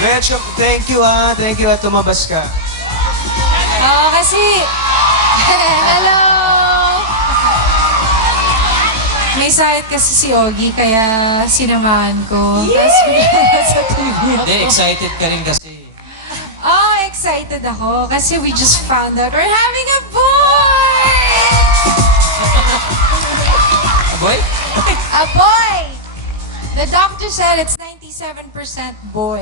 Let's go. Thank you ha. Thank you at tumabas ka. Oo, kasi... Hello! May sakit kasi si Ogie, kaya sinamahan ko. Tapos pinala sa TV Hindi, ako. excited ka rin kasi. Oh, excited ako kasi we just found out we're having a boy! Boy? A boy! The doctor said it's 97% boy.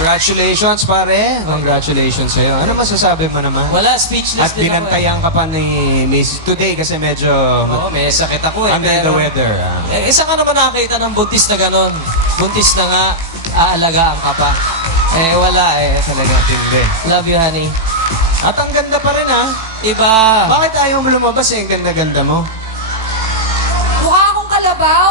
Congratulations, pare. Congratulations sa'yo. Ano masasabi mo naman? Wala, speechless At din ako. binantayan ka pa ni Miss today kasi medyo Oo, may sakit ako eh. under the pero- weather. Isa ka naman nakakita ng buntis na ganon. Buntis na nga, aalagaan ka pa. Wala talaga. Hindi. Love you, honey. At ang ganda pa rin ha. Iba. Bakit ayaw mo lumabas eh? Ang ganda-ganda mo. Mukha akong kalabaw.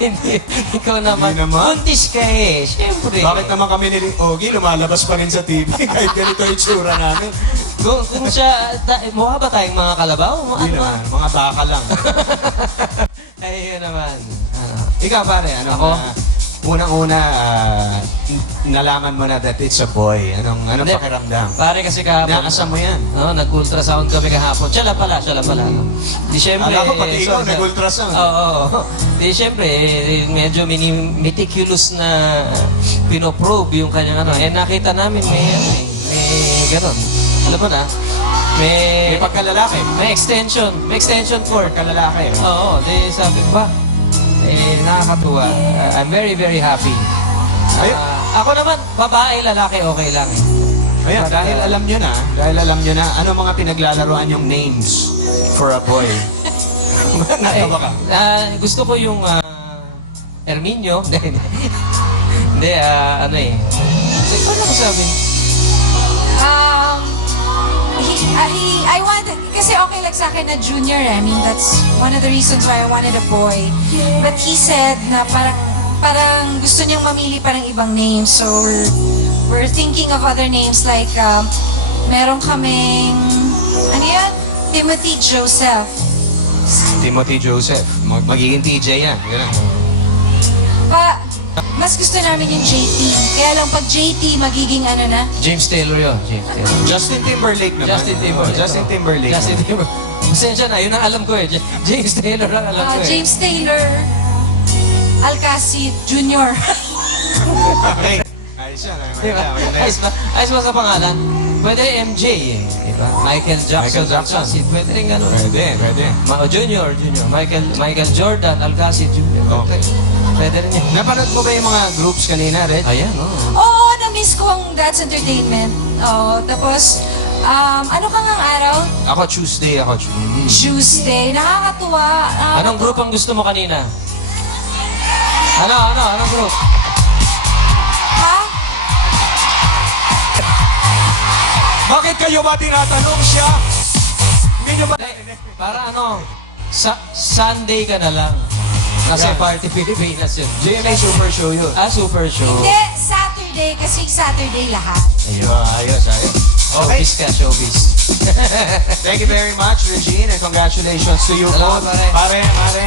Hindi. Ikaw naman. Hindi naman. Buntis ka eh. Siyempre. Bakit naman kami ni Ogie lumalabas pa rin sa TV kahit ganito yung itsura namin? Kung siya, mukha ba tayong mga kalabaw? Hindi naman. Mga baka lang. Ayun naman. Ikaw pare, ano? Ako? Unang-una, nalaman mo na that it's a boy. Anong Hindi. pakiramdam? Pare kasi kahapon. Naasam mo yan. Nag-ultrasound kami kahapon. Siya lang pala. Di syempre. Akala ko pati ikaw nag-ultrasound. Oo. Di syempre, medyo meticulous na pinoprobe yung kanyang ano. Nakita namin may gano'n. Alam mo na, May pagkalalaki. may extension cord. Pagkalalaki. Oo, di sabi ba, nakakatuwa. I'm very, very happy. Ayun. Ako naman, babae, lalaki, okay lang. Ayan, dahil alam nyo na, ano mga pinaglalaroan yung names for a boy? Natawa ka. Gusto ko yung Erminio. Hindi, paano ko sabi? I wanted, kasi okay lang sa akin na junior eh. I mean, that's one of the reasons why I wanted a boy. But he said na parang gusto niyang mamili parang ibang names. So, we're thinking of other names like, meron kaming, ano yan? Timothy Joseph. Timothy Joseph. Magiging TJ yan. Ganun. Mas gusto namin yung JT. Kaya lang pag JT, magiging ano na? James Taylor yun. Justin Timberlake naman. Justin Timberlake. Justin Timberlake. Justin Timberlake. Pasensya na, yun ang alam ko eh. James Taylor ang alam ko eh. James Taylor Alcacid Jr. Okay. Ayos yan. Diba? Ayos ba sa pangalan? Pwede MJ eh. Diba? Michael Jackson. Michael Jackson. Alcacid. Pwede rin ganun. Pwede. Junior. Michael Jordan, Alcacid Jr. Okay. Pwede rin yan. Napanood mo ba yung mga groups kanina, Red? Ayan, oh. Oo, na-miss ko ang Dad's Entertainment. Oo, tapos, ano ka ngang araw? Ako Tuesday. Tuesday. Nakakatuwa. Anong group ang gusto mo kanina? Anong group? Ha? Bakit kayo ba tinatanong siya? Hindi nyo ba? Para Sunday ka na lang. Kasi Yeah. Party Pilipinas yun. GMA Super Show yun. Super show. Hindi, Saturday. Kasi Saturday lahat. Ayos. Okay. Showbiz ka, showbiz. Thank you very much, Regine, and congratulations to you Salamat, both. pare. Pare.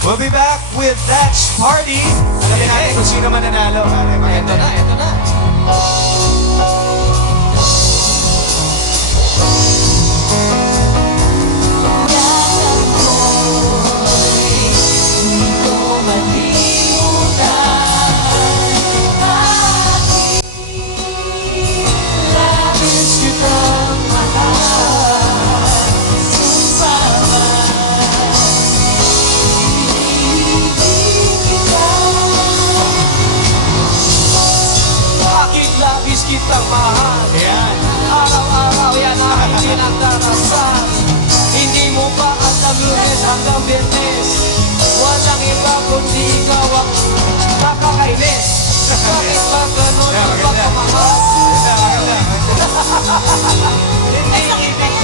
We'll be back with That's Party. Alamin natin kung sino mananalo. Pare, Ito na. Bakit labis kitang mahal? Yan. Araw-araw yan ang pinagdarasal. Hindi mo ba alam Lunes hanggang Biyernes? Walang iba kundi ikaw ang nakakainis. Bakit ba ganun ang pagmamahal? Hindi ibig